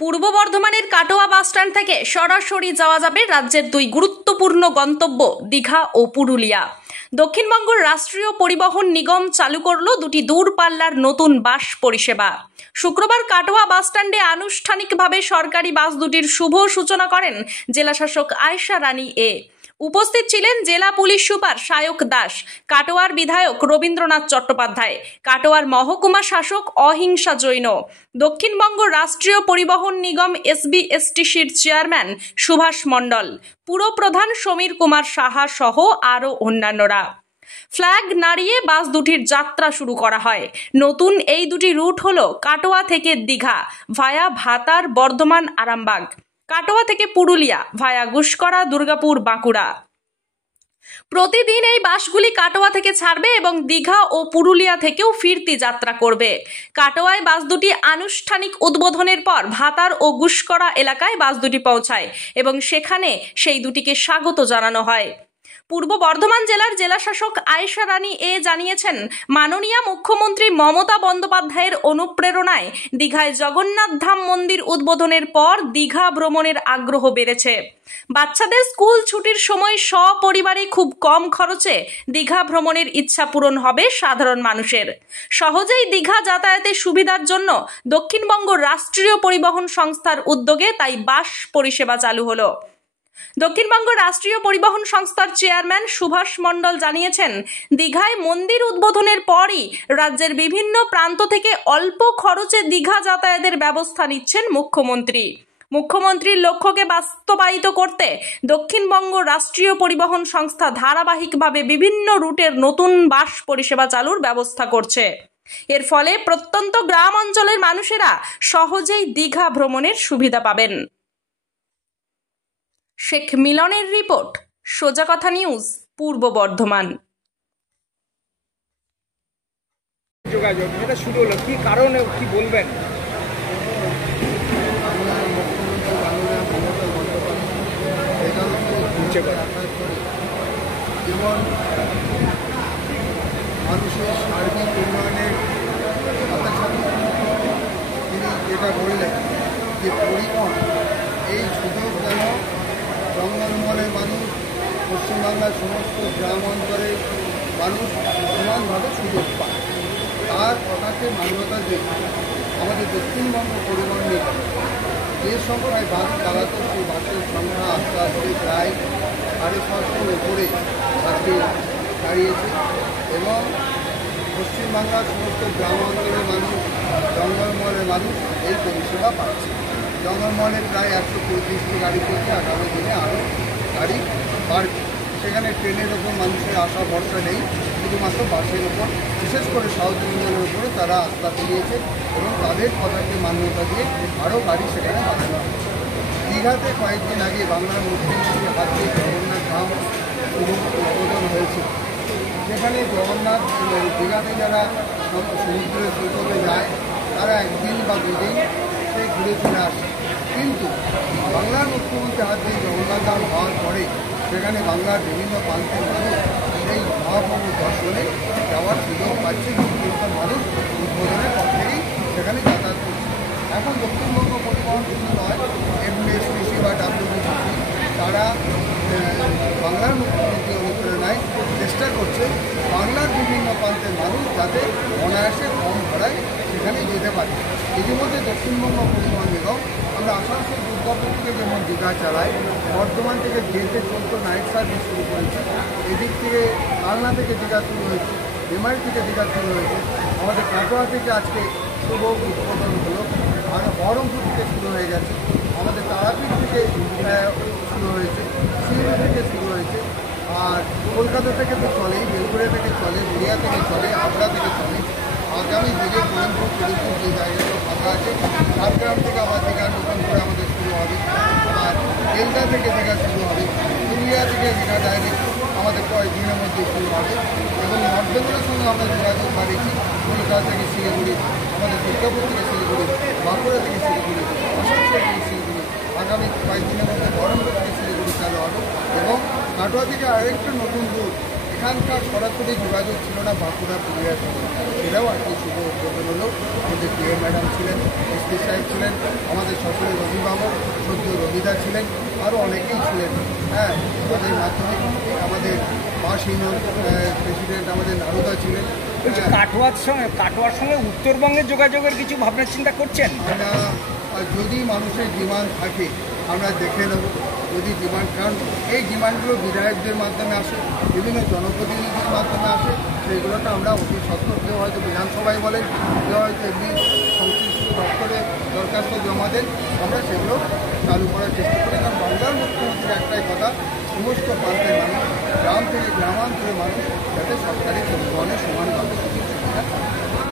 পূর্ব বর্ধমানের কাটোয়া বাসস্ট্যান্ড থেকে সরাসরি যাওয়া যাবে রাজ্যের দুই গুরুত্বপূর্ণ গন্তব্য দীঘা ও পুরুলিয়া। দক্ষিণবঙ্গ রাষ্ট্রীয় পরিবহন নিগম চালু করল দুটি দূরপাল্লার নতুন বাস পরিষেবা। শুক্রবার কাটোয়া বাসস্ট্যান্ডে আনুষ্ঠানিকভাবে সরকারি বাস দুটির শুভ সূচনা করেন জেলাশাসক আয়েশা রানী এ। উপস্থিত ছিলেন জেলা পুলিশ সুপার সায়ক দাস, কাটোয়ার বিধায়ক রবীন্দ্রনাথ চট্টোপাধ্যায়, কাটোয়ার মহকুমা শাসক অহিংসা জৈন, দক্ষিণবঙ্গ রাষ্ট্রীয় পরিবহন নিগম SBSTCর চেয়ারম্যান সুভাষ মণ্ডল, পুরপ্রধান সমীর কুমার সাহা সহ আরও অন্যান্যরা। ফ্ল্যাগ নাড়িয়ে বাস দুটির যাত্রা শুরু করা হয়। নতুন এই দুটি রুট হল কাটোয়া থেকে দীঘা ভায়া ভাতার বর্ধমান আরামবাগ, কাটোয়া থেকে পুরুলিয়া ভায়া গুসকরা দুর্গাপুর বাঁকুড়া। প্রতিদিন এই বাসগুলি কাটোয়া থেকে ছাড়বে এবং দীঘা ও পুরুলিয়া থেকেও ফিরতি যাত্রা করবে। কাটোয়ায় বাস দুটি আনুষ্ঠানিক উদ্বোধনের পর ভাতার ও গুসকরা এলাকায় বাস দুটি পৌঁছায় এবং সেখানে সেই দুটিকে স্বাগত জানানো হয়। পূর্ব বর্ধমান জেলার জেলাশাসক আয়েশা রানী এ জানিয়েছেন, মাননীয় মুখ্যমন্ত্রী মমতা বন্দ্যোপাধ্যায়ের অনুপ্রেরণায় দীঘায় জগন্নাথ ধাম মন্দির উদ্বোধনের পর দীঘা ভ্রমণের আগ্রহ বেড়েছে। বাচ্চাদের স্কুল ছুটির সময় সপরিবারে খুব কম খরচে দীঘা ভ্রমণের ইচ্ছা পূরণ হবে সাধারণ মানুষের। সহজেই দীঘা যাতায়াতের সুবিধার জন্য দক্ষিণবঙ্গ রাষ্ট্রীয় পরিবহন সংস্থার উদ্যোগে তাই বাস পরিষেবা চালু হলো। দক্ষিণবঙ্গ রাষ্ট্রীয় পরিবহন সংস্থার চেয়ারম্যান সুভাষ মণ্ডল জানিয়েছেন, দীঘায় মন্দির উদ্বোধনের পরই রাজ্যের বিভিন্ন প্রান্ত থেকে অল্প খরচে দীঘা যাতায়াতের ব্যবস্থা নিচ্ছেন মুখ্যমন্ত্রী। মুখ্যমন্ত্রীর লক্ষ্যকে বাস্তবায়িত করতে দক্ষিণবঙ্গ রাষ্ট্রীয় পরিবহন সংস্থা ধারাবাহিকভাবে বিভিন্ন রুটের নতুন বাস পরিষেবা চালুর ব্যবস্থা করছে। এর ফলে প্রত্যন্ত গ্রাম অঞ্চলের মানুষেরা সহজেই দীঘা ভ্রমণের সুবিধা পাবেন। শেখ মিলনের রিপোর্ট, সোজা কথা নিউজ, পূর্ব বর্ধমান। যোগাযোগ এটা শুরু হলো কি কারণে কি বলবেন? যেমন মানুষের সার্বিক উন্নয়নের কথা ছাড়া তিনি যেটা বললেন যে পরিবহন এই সুযোগ যেন জঙ্গলমহলের মানুষ, পশ্চিমবাংলার সমস্ত গ্রাম অঞ্চলের মানুষ সমানভাবে সুযোগ পায়, তার কথাকে মান্যতা দিয়ে আমাদের দক্ষিণবঙ্গ পরিবহন নিগম যে সংখ্যায় বাস চালাতো সেই বাসের সংখ্যা আস্তে আস্তে প্রায় 750-এর উপরে আজকে দাঁড়িয়েছে এবং পশ্চিমবাংলার সমস্ত গ্রাম অঞ্চলের মানুষ, জঙ্গলমহলের মানুষ এই পরিষেবা পাচ্ছে। জঙ্গলমহলে প্রায় 135টি গাড়ি থেকে আগামী দিনে আরও গাড়ি বাড়বে। সেখানে ট্রেনের ওপর মানুষের আশা ভরসা নেই, শুধুমাত্র বাসের ওপর, বিশেষ করে সাউথ ইন্ডিয়ানের উপরে তারা আস্থা দিয়েছে এবং তাদের কথাকে মান্যতা দিয়ে আরও গাড়ি সেখানে বাড়ানো হবে। দীঘাতে কয়েকদিন আগে বাংলার মুখ্যমন্ত্রীর হাত দিয়ে জগন্নাথ ধাম উদ্বোধন হয়েছে। সেখানে জগন্নাথ দীঘাতে যারা সমুদ্রের সৈকতে যায় তারা একদিন বা দুদিন সে ঘুরে ফিরে আসে, কিন্তু বাংলার মুখ্যমন্ত্রীর হাত দিয়ে জগন্নাথ ধাম হওয়ার পরে সেখানে বাংলার বিভিন্ন প্রান্তের মানুষ এই মহাপ্রভু দর্শনে যাওয়ার সুযোগ পাচ্ছে। বিভিন্ন মানুষ উদ্বোধনের পর থেকেই সেখানে যাতায়াত করছে। এখন দক্ষিণবঙ্গ পরিবহন শুধু নয়, SBSTC বা WBTC তারা বাংলার মুখ্যমন্ত্রী অনুপ্রেরণায় চেষ্টা করছে বাংলার বিভিন্ন প্রান্তের মানুষ যাতে অনায়াসে কম ভাড়ায় সেখানে যেতে পারে। ইতিমধ্যে দক্ষিণবঙ্গ পরিবহন নিগম আমরা আসানসোল দুর্গাপুর থেকে যেমন দীঘা চালাই, বর্ধমান থেকে যেতে চলতো নাইট সার্ভিস শুরু করেছে, এদিক থেকে কালনা থেকে দীঘা শুরু হয়েছে, বিমারি থেকে দীঘা শুরু হয়েছে, আমাদের কাটোয়া থেকে আজকে শুভ উদ্বোধন হলো, আর বহরমপুর থেকে শুরু হয়ে গেছে, আমাদের তারাপীঠ থেকে শুরু হয়েছে, শিলিগুড়ি থেকে শুরু হয়েছে, আর কলকাতা থেকে তো চলেই, বেলঘড়িয়া থেকে চলে, গড়িয়া থেকে চলে, হাবড়া থেকে চলে। আগামী দিনে করিমপুর যে জায়গাগুলো ফাঁকা আছে, ঝাড়গ্রাম থেকে আবার দীঘা নতুন করে আমাদের শুরু হবে, আর বেলদা থেকে দীঘা শুরু হবে, পুরুলিয়া থেকে দীঘা ডাইরেক্ট আমাদের কয়েকদিনের মধ্যে শুরু হবে এবং নর্থ বেঙ্গলের সঙ্গে আমরা যোগাযোগ বাড়িয়েছি। কলকাতা থেকে শিলিগুড়ি, আমাদের দুর্গাপুর থেকে শিলিগুড়ি, বাঁকুড়া থেকে শিলিগুড়ি, আসানসোল থেকে শিলিগুড়ি, আগামী কয়েকদিনের মধ্যে বহরমপুর থেকে শিলিগুড়ি চালু হবে এবং কাটোয়া থেকে আরেকটা নতুন রুট এখানকার সরাসরি যোগাযোগ ছিল না বাঁকুড়া পুরুলিয়ার সঙ্গে, সেটাও আর কি শুভ উদ্বোধন হলো। আমাদের ডিএ ম্যাডাম ছিলেন, এসপি সাহেব ছিলেন, আমাদের সকলের অভিভাবক সদ্য রবিদা ছিলেন, আরও অনেকেই ছিলেন। হ্যাঁ, তাদের মাধ্যমে আমাদের মাস ইউনিয়ন প্রেসিডেন্ট আমাদের নারদা ছিলেন। বলছি কাটোয়ার সঙ্গে উত্তরবঙ্গের যোগাযোগের কিছু ভাবনা চিন্তা করছেন? আমরা যদি মানুষের ডিমান্ড থাকে আমরা দেখে নেব, যদি ডিমান্ড, কারণ এই ডিমান্ডগুলো বিধায়কদের মাধ্যমে আসে, বিভিন্ন জনপ্রতিনিধির মাধ্যমে আসে, সেইগুলোটা আমরা অতি সত্ত্বর কেউ হয়তো বিধানসভায় বলেন, কেউ হয়তো এমনি সংশ্লিষ্ট দপ্তরে দরখাস্ত জমা দেন, আমরা সেগুলো চালু করার চেষ্টা করি। কারণ বাংলার মুখ্যমন্ত্রীর একটাই কথা, সমস্ত প্রান্তের মানুষ, গ্রাম থেকে গ্রামান্তরের মানুষ যাতে সরকারি পরিবহনে সমানভাবে সুযোগ সুবিধা